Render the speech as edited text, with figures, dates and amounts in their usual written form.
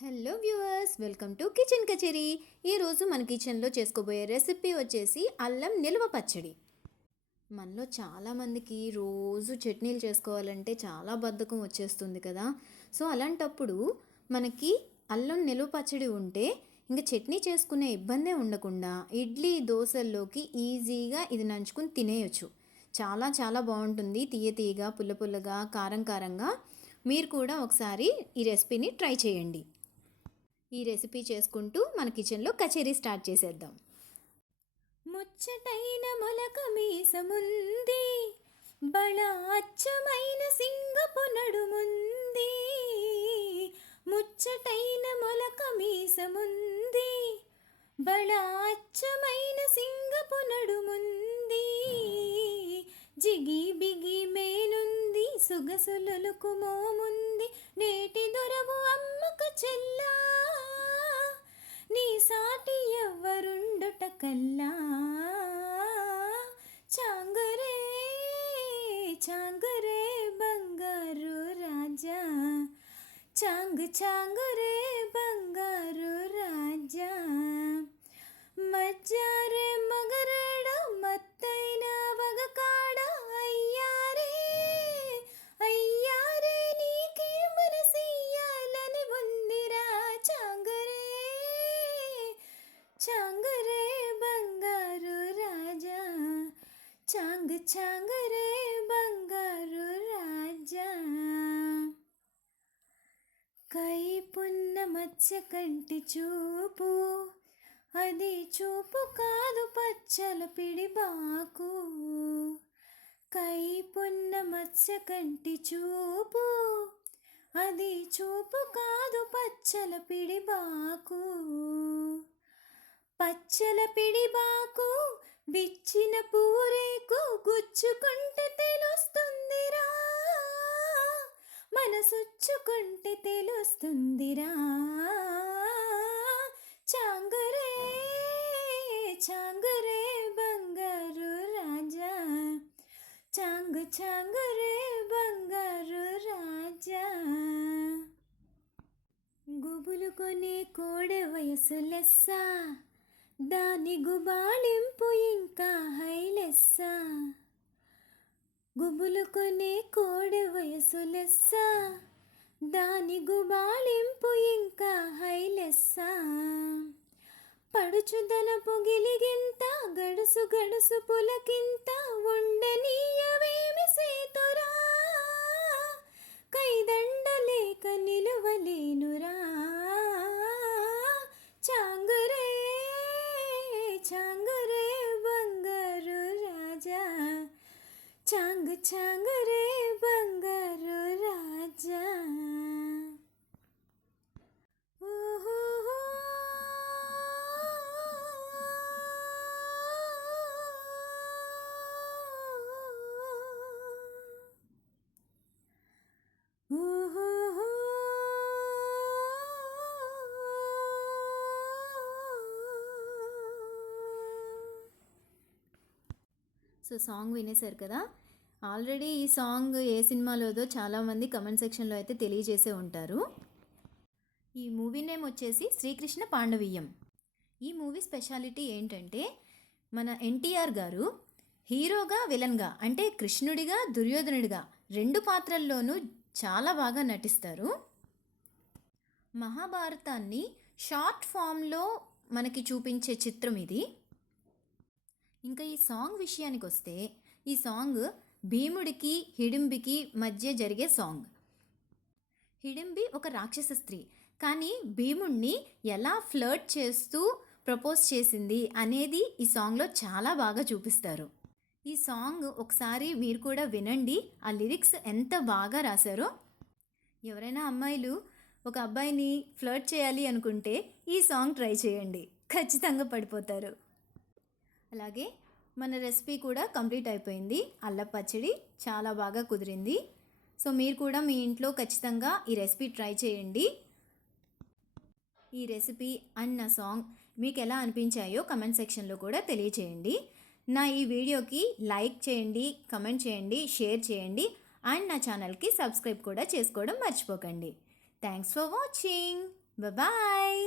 Hello viewers, welcome to kitchen కచేరీ. ఈరోజు మన కిచెన్లో చేసుకోబోయే రెసిపీ వచ్చేసి అల్లం నిల్వ పచ్చడి. మనలో చాలామందికి రోజు చట్నీలు చేసుకోవాలంటే చాలా బద్ధకం వచ్చేస్తుంది కదా. సో అలాంటప్పుడు మనకి అల్లం నిల్వ పచ్చడి ఉంటే ఇంకా చట్నీ చేసుకునే ఇబ్బందే ఉండకుండా ఇడ్లీ దోశల్లోకి ఈజీగా ఇది నంచుకుని తినేయొచ్చు. చాలా చాలా బాగుంటుంది, తీయ తీయగా పుల్ల పుల్లగా కారం కారంగా. మీరు కూడా ఒకసారి ఈ రెసిపీని ట్రై చేయండి. ఈ రెసిపీ చేసుకుంటూ మన కిచెన్లో కచేరీ స్టార్ట్ చేసేద్దాం. ముచ్చటైన మొలక మీసముంది, బళ అచ్చమైన సింగపు నడుముంది. ముచ్చటైన మొలక మీసముంది, బళ అచ్చమైన సింగపు నడుముంది. జిగి బిగి మేనుంది, సుగసులుకు మోముంది. నేటి దొరవు అమ్మక చెల్లా, నీ సాటి ఎవ్వరుండుట కల్లా. చాంగురే చాంగురే బంగారు రాజా, చాంగురే బంగారు రాజా. మజ్జారే మగరేడ మత్తైన వగకాడ, అయ్యారే అయ్యారే నీకే మనసియ్యాలని ఉందిరా. చాంగురే బంగారు రాజా, చాంగురే బంగారు రాజా. కైపున్న మత్స్య కంటి చూపు, అది చూపు కాదు పచ్చల పిడిబాకు. కైపున్న మత్స్య కంటి చూపు, అది చూపు కాదు పచ్చల పిడిబాకు. పచ్చల పిడిబాకు విచ్చిన పూరేకు, గుచ్చుకుంటే తెలుస్తుందిరా, మనసుచ్చుకుంటే తెలుస్తుందిరా. చాంగురే బంగారు రాజా, చాంగురే బంగారు రాజా. గుబులు కొనే కోడె వయసు లెస్స, దాని గుబాళింపు ఇంకా హైలెస్స. గుబులు కొనే కోడె వయసు లెస్స, దాని గుబాళింపు ఇంకా హైలెస్స. పడుచుదనపు గిలిగింత, గడుసు గడుసు పులకింత, ఉండనీయవేమి సేతురా, కైదండలేక నిలువలేనురా. చాంగురే బంగారు రాజా, చాంగురే బంగారు రాజా. సో సాంగ్ వినేశారు కదా. ఆల్రెడీ ఈ సాంగ్ ఏ సినిమాలోదో చాలామంది కమెంట్ సెక్షన్లో అయితే తెలియజేసే ఉంటారు. ఈ మూవీ నేమ్ వచ్చేసి శ్రీకృష్ణ పాండవీయం. ఈ మూవీ స్పెషాలిటీ ఏంటంటే మన ఎన్టీఆర్ గారు హీరోగా విలన్గా, అంటే కృష్ణుడిగా దుర్యోధనుడిగా రెండు పాత్రల్లోనూ చాలా బాగా నటిస్తారు. మహాభారతాన్ని షార్ట్ ఫామ్లో మనకి చూపించే చిత్రం ఇది. ఇంకా ఈ సాంగ్ విషయానికి వస్తే, ఈ సాంగ్ భీముడికి హిడింబికి మధ్య జరిగే సాంగ్. హిడింబి ఒక రాక్షస స్త్రీ, కానీ భీముడిని ఎలా ఫ్లర్ట్ చేస్తూ ప్రపోజ్ చేసింది అనేది ఈ సాంగ్లో చాలా బాగా చూపిస్తారు. ఈ సాంగ్ ఒకసారి మీరు కూడా వినండి, ఆ లిరిక్స్ ఎంత బాగా రాశారో. ఎవరైనా అమ్మాయిలు ఒక అబ్బాయిని ఫ్లర్ట్ చేయాలి అనుకుంటే ఈ సాంగ్ ట్రై చేయండి, ఖచ్చితంగా పడిపోతారు. అలాగే మన రెసిపీ కూడా కంప్లీట్ అయిపోయింది. అల్లం పచ్చడి చాలా బాగా కుదిరింది. సో మీరు కూడా మీ ఇంట్లో ఖచ్చితంగా ఈ రెసిపీ ట్రై చేయండి. ఈ రెసిపీ అండ్ నా సాంగ్ మీకు ఎలా అనిపించాయో కమెంట్ సెక్షన్లో కూడా తెలియచేయండి. నా ఈ వీడియోకి లైక్ చేయండి, కమెంట్ చేయండి, షేర్ చేయండి అండ్ నా ఛానల్కి సబ్స్క్రైబ్ కూడా చేసుకోవడం మర్చిపోకండి. Thanks for watching. బాయ్.